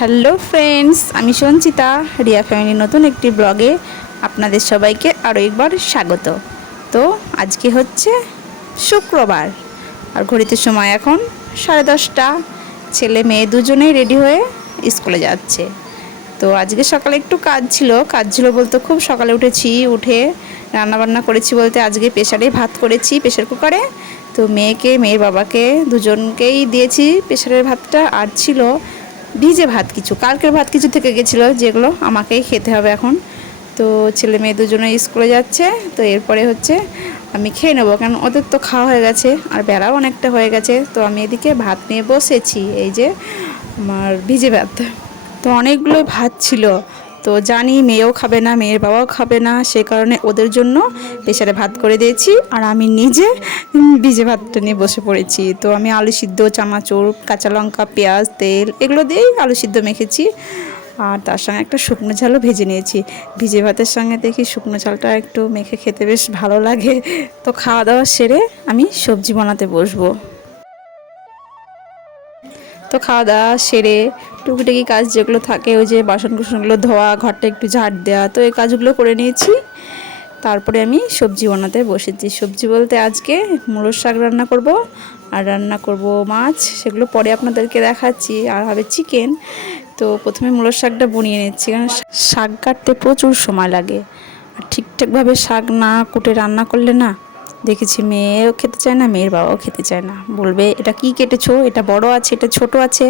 Hello friends, আমি Sanchita. Riya family নতুন একটি ব্লগে আপনাদের সবাইকে আরও একবার স্বাগত। তো আজকে হচ্ছে শুক্রবার, আর ঘড়িতে সময় এখন 10:30। ছেলে মেয়ে দুজনেই রেডি হয়ে স্কুলে যাচ্ছে। তো আজকে সকালে একটু কাজ ছিল বলতে খুব সকালে উঠে রান্নাবান্না করেছি বলতে আজকে প্রেশারে ভাত করেছি, প্রেশার কুকারে। তো মেয়ের বাবাকে দুজনকেই দিয়েছি প্রেশারের ভাতটা। আর ছিল ভিজে ভাত, কালকের ভাত কিছু থেকে গেছিলো, যেগুলো আমাকেই খেতে হবে এখন। তো ছেলে মেয়ে দুজনে স্কুলে যাচ্ছে, তো এরপরে হচ্ছে আমি খেয়ে নেবো, কারণ ওদের তো খাওয়া হয়ে গেছে আর বেলাও অনেকটা হয়ে গেছে। তো আমি এদিকে ভাত নিয়ে বসেছি, এই যে আমার ভিজে ভাত। তো অনেকগুলো ভাত ছিল, তো জানি মেয়েও খাবে না, মেয়ের বাবাও খাবে না, সে কারণে ওদের জন্য প্রেসারে ভাত করে দিয়েছি। আর আমি নিজে ভিজে ভাতটা নিয়ে বসে পড়েছি। তো আমি আলু সিদ্ধ, চানাচুর, কাঁচা লঙ্কা, পেঁয়াজ, তেল এগুলো দিয়েই আলু সিদ্ধ মেখেছি। আর তার সঙ্গে একটা শুকনো ঝালও ভেজে নিয়েছি। ভিজে ভাতের সঙ্গে দেখি শুকনো ঝালটা একটু মেখে খেতে বেশ ভালো লাগে। তো খাওয়া দাওয়া সেরে আমি সবজি বানাতে বসবো। তো খাওয়া দাওয়া সেরে টুকিটাকি কাজ যেগুলো থাকে, ওই যে বাসন কুসনগুলো ধোয়া, ঘরটা একটু ঝাড় দেওয়া, তো এই কাজগুলো করে নিয়েছি। তারপরে আমি সবজি বানাতে বসেছি। সবজি বলতে আজকে মূলোর শাক রান্না করব, আর রান্না করব মাছ, সেগুলো পরে আপনাদেরকে দেখাচ্ছি। আর হবে চিকেন। তো প্রথমে মূলোর শাকটা বনিয়ে নিচ্ছি, কারণ শাক কাটতে প্রচুর সময় লাগে। আর ঠিকঠাকভাবে শাক না কুটে রান্না করলে না, দেখেছি মেয়েও খেতে চায় না, মেয়ের বাবাও খেতে চায় না, বলবে এটা কি কেটেছো, এটা বড় আছে, এটা ছোট আছে।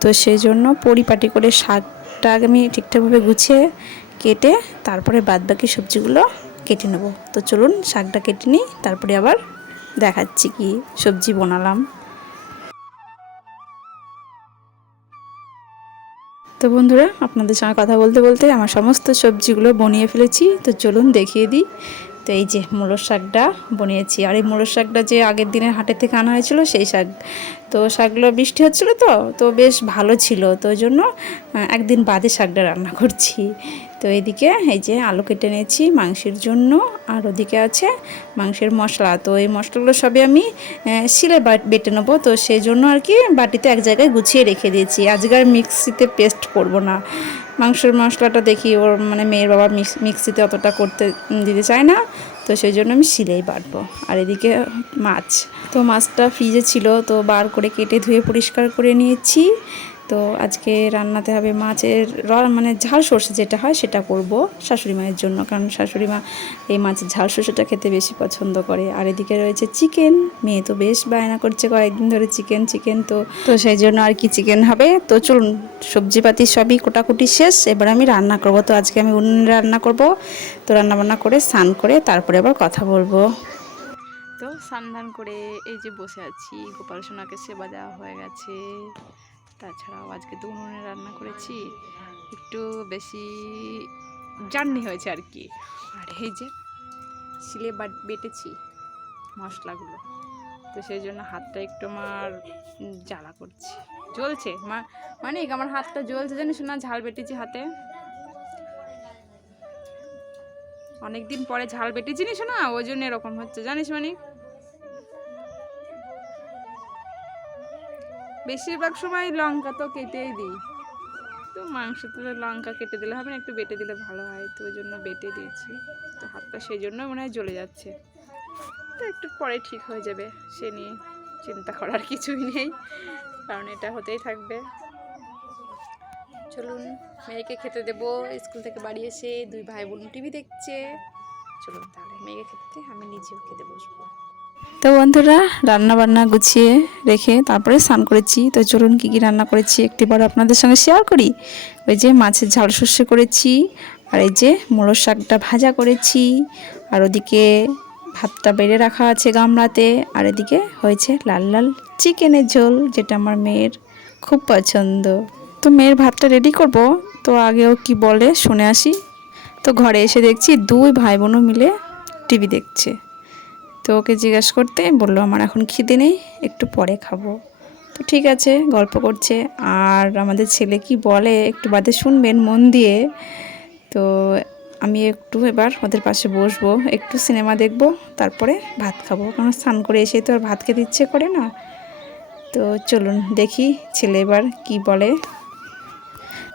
তো সেই জন্য পরিপাটি করে শাকটা আমি ঠিকঠাকভাবে গুছিয়ে কেটে তারপরে বাদবাকি সবজিগুলো কেটে নেব। তো চলুন শাকটা কেটে নিই, তারপরে আবার দেখাচ্ছি কি সবজি বানালাম। তো বন্ধুরা, আপনাদের সঙ্গে কথা বলতে বলতে আমার সমস্ত সবজিগুলো বনিয়ে ফেলেছি। তো চলুন দেখিয়ে দিই। তো এই যে মূলোর শাকটা বনিয়েছি। আর এই মূলোর শাকটা যে আগের দিনের হাটের থেকে আনা হয়েছিল সেই শাক। তো শাকগুলো বৃষ্টি হচ্ছিলো, তো বেশ ভালো ছিল, তো ওই জন্য একদিন বাদে শাকটা রান্না করছি। তো এদিকে এই যে আলু কেটে নিয়েছি মাংসের জন্য, আর ওদিকে আছে মাংসের মশলা। তো এই মশলাগুলো সবই আমি শিলে বেটে নেবো, তো সেই জন্য আর কি বাটিতে এক জায়গায় গুছিয়ে রেখে দিয়েছি। আজকে আর মিক্সিতে পেস্ট করব না। মাংসের মশলাটা দেখি ওর মানে মেয়ের বাবা মিক্সিতে অতটা করতে দিতে চায় না, তো সেই জন্য আমি শিলেই বাটবো। আর এদিকে মাছ, তো মাছটা ফ্রিজে ছিল, তো বার করে কেটে ধুয়ে পরিষ্কার করে নিয়েছি। তো আজকে রান্নাতে হবে মাছের মানে ঝাল সর্ষে যেটা হয় সেটা করব শাশুড়ি মায়ের জন্য, কারণ শাশুড়ি মা এই মাছের ঝাল সর্ষেটা খেতে বেশি পছন্দ করে। আর এদিকে রয়েছে চিকেন, মেয়ে তো বেশ বায়না করছে কয়েকদিন ধরে চিকেন চিকেন, তো সেই জন্য আর কি চিকেন হবে। তো চলুন, সবজিপাতি সবই কোটাকুটি শেষ, এবার আমি রান্না করব। তো আজকে আমি উনুনে রান্না করব। তো রান্নাবান্না করে স্নান করে তারপরে আবার কথা বলবো। তো স্নান করে এই যে বসে আছি, গোপাল সোনাকে সেবা দেওয়া হয়ে গেছে। তাছাড়াও আজকে তো উনুনে রান্না করেছি, একটু বেশি জার্নি হয়েছে আর কি। আর এই যে শিলে বেটেছি মশলাগুলো, তো সেই জন্য হাতটা একটু আমার জ্বালা করছে, জ্বলছে। মানে আমার হাতটা জ্বলছে, জানিস না, ঝাল বেটেছি হাতে। অনেকদিন পরে ঝাল বেটেছি না, ওই জন্য এরকম হচ্ছে, জানিস। মানে বেশিরভাগ সময় লঙ্কা তো কেটেই দিই, তো মাংসতে লঙ্কা কেটে দিলে হবে না, একটু বেটে দিলে ভালো হয়, তো ওই জন্য বেটে দিয়েছি। তো হাতটা সেই জন্য মনে হয় জ্বলে যাচ্ছে, তো একটু পরে ঠিক হয়ে যাবে, সে নিয়ে চিন্তা করার কিছুই নেই, কারণ এটা হতেই থাকবে। চলুন মেয়েকে খেতে দেবো, স্কুল থেকে বাড়ি এসে দুই ভাই বোন টিভি দেখছে। চলুন তাহলে মেয়েকে খেতে, আমি নিজেও খেতে বসবো। তো বন্ধুরা, রান্না বান্না গুছিয়ে রেখে তারপরে স্নান করেছি। তো চলুন কী কী রান্না করেছি একটিবার আপনাদের সঙ্গে শেয়ার করি। ওই যে মাছের ঝাল সর্ষে করেছি, আর এই যে মূলোর শাকটা ভাজা করেছি, আর ওদিকে ভাতটা বেড়ে রাখা আছে গামলাতে, আর এদিকে হয়েছে লাল লাল চিকেনের ঝোল, যেটা আমার মেয়ের খুব পছন্দ। তো মেয়ের ভাতটা রেডি করব, তো আগেও কি বলে শুনে আসি। তো ঘরে এসে দেখছি দুই ভাই বোনও মিলে টিভি দেখছে। তো ওকে জিজ্ঞেস করতে বললো আমার এখন খিদে নেই, একটু পরে খাবো। তো ঠিক আছে, গল্প করছে। আর আমাদের ছেলে কি বলে একটু বাদে শুনবেন মন দিয়ে। তো আমি একটু এবার ওদের পাশে বসবো, একটু সিনেমা দেখবো, তারপরে ভাত খাবো, কারণ স্নান করে এসে তো আর ভাত খেতে ইচ্ছে করে না। তো চলুন দেখি ছেলে এবার কি বলে।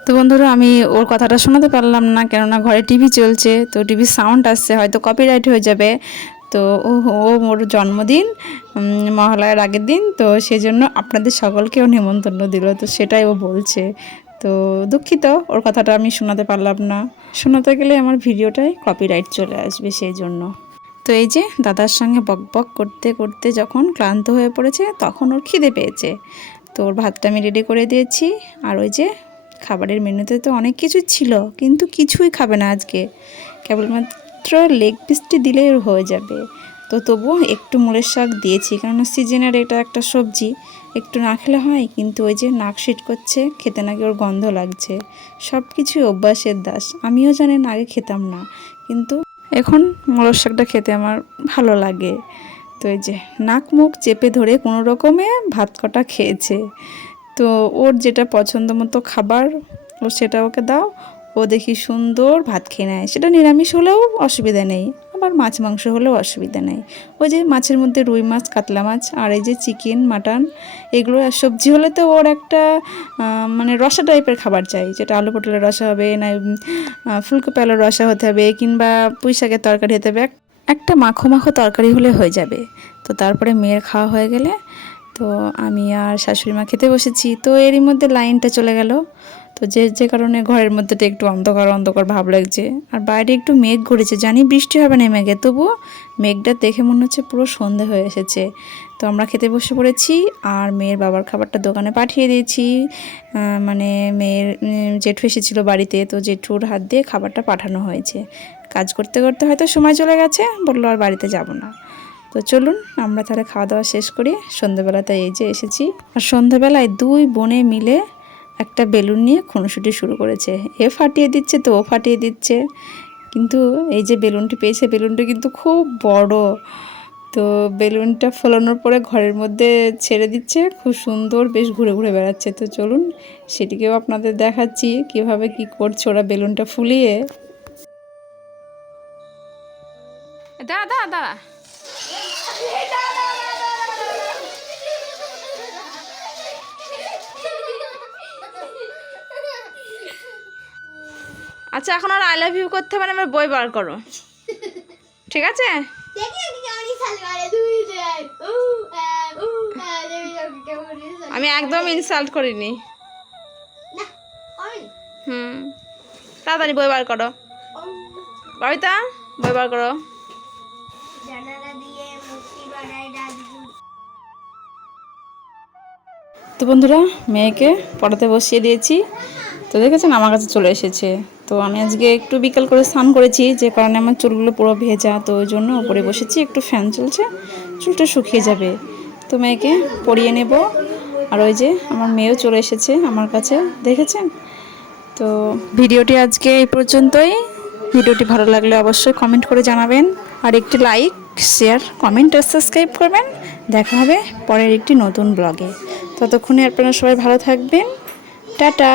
তো বন্ধুরা আমি ওর কথাটা শোনাতে পারলাম না, কেননা ঘরে টিভি চলছে, তো টিভির সাউন্ড আসছে, হয়তো কপিরাইট হয়ে যাবে। তো ও ও ওর জন্মদিন মহালয়ার আগের দিন, তো সেজন্য আপনাদের সকলকেও নিমন্ত্রণ দিল, তো সেটাই ও বলছে। তো দুঃখিত, ওর কথাটা আমি শোনাতে পারলাম না, শোনাতে গেলে আমার ভিডিওটায় কপিরাইট চলে আসবে সেই জন্য। তো এই যে দাদার সঙ্গে বক বক করতে করতে যখন ক্লান্ত হয়ে পড়েছে, তখন ওর খিদে পেয়েছে। তো ওর ভাতটা আমি রেডি করে দিয়েছি। আর ওই যে খাবারের মেনুতে তো অনেক কিছু ছিল, কিন্তু কিছুই খাবে না আজকে, কেবলমাত্র লেগ পিসটি দিলেই হয়ে যাবে। তো তবুও একটু মূলের শাক দিয়েছি, কেননা সিজনের এটা একটা সবজি, একটু না খেলে হয়। কিন্তু ওই যে নাক সিট করছে, খেতে নাকি ওর গন্ধ লাগছে। সব কিছুই অভ্যাসের দাস, আমিও জানেন আগে খেতাম না, কিন্তু এখন মূলের শাকটা খেতে আমার ভালো লাগে। তো এই যে নাক মুখ চেপে ধরে কোনো রকমে ভাত কটা খেয়েছে। তো ওর যেটা পছন্দ মতো খাবার ও সেটা ওকে দাও, ও দেখি সুন্দর ভাত খেয়ে নেয়। সেটা নিরামিষ হলেও অসুবিধা নেই, আবার মাছ মাংস হলেও অসুবিধা নেই। ওই যে মাছের মধ্যে রুই মাছ, কাতলা মাছ, আর এই যে চিকেন, মাটন, এগুলো। আর সবজি হলে তো ওর একটা মানে রসা টাইপের খাবার চাই, যেটা আলু পটলের রসা হবে না, ফুলকপি আলুর রসা হতে হবে, কিংবা পুঁই শাকের তরকারি হতে হবে, একটা মাখো মাখো তরকারি হলে হয়ে যাবে। তো তারপরে মেয়ের খাওয়া হয়ে গেলে তো আমি আর শাশুড়ি মা খেতে বসেছি। তো এরই মধ্যে লাইনটা চলে গেল। তো যে কারণে ঘরের মধ্যেটা একটু অন্ধকার অন্ধকার ভাব লাগছে, আর বাইরে একটু মেঘ ঘুরেছে, জানি বৃষ্টি হবে না মেঘে, তবুও মেঘটা দেখে মনে হচ্ছে পুরো সন্ধে হয়ে এসেছে। তো আমরা খেতে বসে পড়েছি, আর মেয়ের বাবার খাবারটা দোকানে পাঠিয়ে দিয়েছি। মানে মেয়ের জেঠু এসেছিলো বাড়িতে, তো জেঠুর হাত দিয়ে খাবারটা পাঠানো হয়েছে। কাজ করতে করতে হয়তো সময় চলে গেছে, বললো আর বাড়িতে যাব না। তো চলুন আমরা তাহলে খাওয়া দাওয়া শেষ করি। সন্ধ্যাবেলাতে এই যে এসেছি, আর সন্ধ্যাবেলায় দুই বোনে মিলে একটা বেলুন নিয়ে খুনসুটি শুরু করেছে। এ ফাটিয়ে দিচ্ছে তো ও ফাটিয়ে দিচ্ছে, কিন্তু এই যে বেলুনটি পেয়েছে, বেলুনটা কিন্তু খুব বড়। তো বেলুনটা ফোলানোর পরে ঘরের মধ্যে ছেড়ে দিচ্ছে, খুব সুন্দর বেশ ঘুরে ঘুরে বেড়াচ্ছে। তো চলুন সেটিকেও আপনাদের দেখাচ্ছি কিভাবে কি করছে ওরা বেলুনটা ফুলিয়ে। দাঁড়া দাঁড়া দাঁড়া, আচ্ছা এখন আর আই লাভ ইউ করতে হবে না, আমার বই বার করো, ঠিক আছে? আমি একদম ইনসাল্ট করিনি। তাড়াতাড়ি বই বার করো ববিতা, বই বার করো। তো বন্ধুরা মেয়েকে পড়াতে বসিয়ে দিয়েছি, তো দেখেছেন আমার কাছে চলে এসেছে। তো আমি আজকে একটু বিকাল করে স্নান করেছি, যে কারণে আমার চুলগুলো পুরো ভেজা, তো ওই জন্য উপরে বসেছি, একটু ফ্যান চলছে, চুলটা শুকিয়ে যাবে। তো মেয়েকে পরিয়ে নেব। আর ওই যে আমার মেয়েও চলে এসেছে আমার কাছে, দেখেছেন? তো ভিডিওটি আজকে এই পর্যন্তই। ভিডিওটি ভালো লাগলে অবশ্যই কমেন্ট করে জানাবেন, আর একটি লাইক, শেয়ার, কমেন্ট আর সাবস্ক্রাইব করবেন। দেখা হবে পরের একটি নতুন ব্লগে। ততক্ষণে আপনারা সবাই ভালো থাকবেন। টাটা।